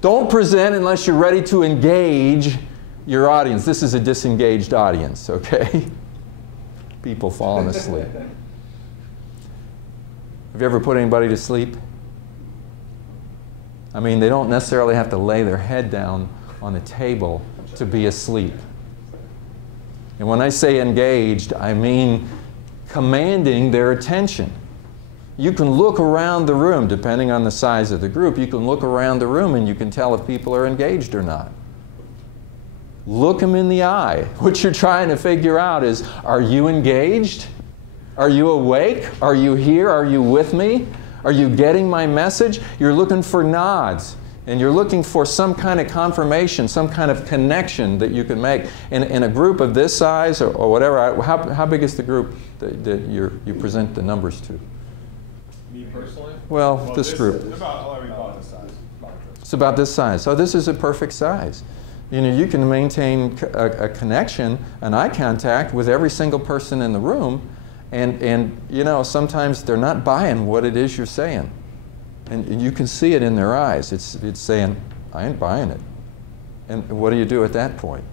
Don't present unless you're ready to engage your audience. This is a disengaged audience, okay? People falling asleep. Have you ever put anybody to sleep? I mean, they don't necessarily have to lay their head down on the table to be asleep. And when I say engaged, I mean commanding their attention. You can look around the room, depending on the size of the group, you can look around the room and you can tell if people are engaged or not. Look them in the eye. What you're trying to figure out is, are you engaged? Are you awake? Are you here? Are you with me? Are you getting my message? You're looking for nods, and you're looking for some kind of confirmation, some kind of connection that you can make. In a group of this size or whatever, how big is the group that you present the numbers to? Me personally? Well, this group. About this size. It's about this size. So this is a perfect size. You know, you can maintain a connection, an eye contact with every single person in the room, and you know, sometimes they're not buying what it is you're saying. And you can see it in their eyes. It's saying, I ain't buying it. And what do you do at that point?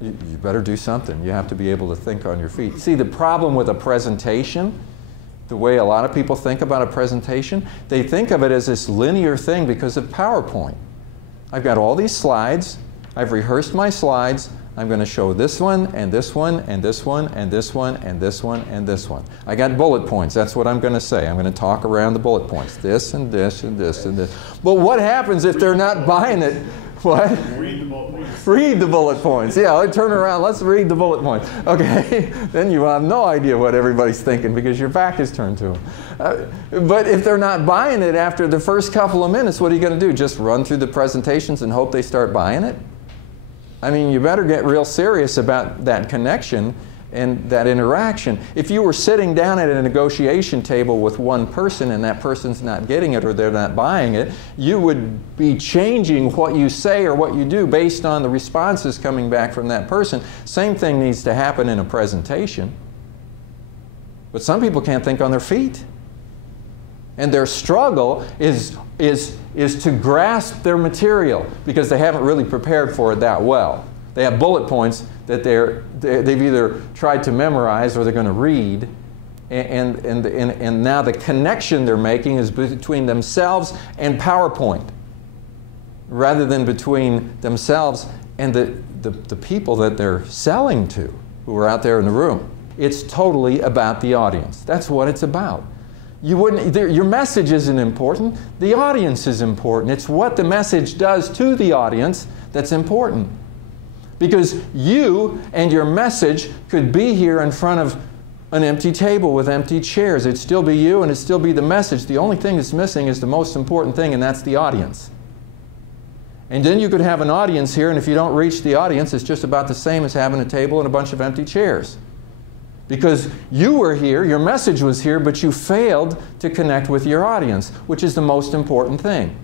You better do something. You have to be able to think on your feet. See, the problem with a presentation, the way a lot of people think about a presentation, they think of it as this linear thing because of PowerPoint. I've got all these slides. I've rehearsed my slides. I'm going to show this one, and this one, and this one, and this one, and this one, and this one. I got bullet points. That's what I'm going to say. I'm going to talk around the bullet points. This, and this, and this, and this. But what happens if they're not buying it? What? Read the bullet points. Read the bullet points. Yeah, let's turn around. Let's read the bullet points. Okay, then you have no idea what everybody's thinking because your back is turned to them. But if they're not buying it after the first couple of minutes, what are you going to do? Just run through the presentations and hope they start buying it? I mean, you better get real serious about that connection and that interaction. If you were sitting down at a negotiation table with one person and that person's not getting it or they're not buying it, you would be changing what you say or what you do based on the responses coming back from that person. Same thing needs to happen in a presentation. But some people can't think on their feet. And their struggle is to grasp their material because they haven't really prepared for it that well. They have bullet points that they've either tried to memorize or they're going to read, and now the connection they're making is between themselves and PowerPoint rather than between themselves and the people that they're selling to who are out there in the room. It's totally about the audience. That's what it's about. Your message isn't important. The audience is important. It's what the message does to the audience that's important. Because you and your message could be here in front of an empty table with empty chairs. It'd still be you and it'd still be the message. The only thing that's missing is the most important thing, and that's the audience. And then you could have an audience here, and if you don't reach the audience, it's just about the same as having a table and a bunch of empty chairs. Because you were here, your message was here, but you failed to connect with your audience, which is the most important thing.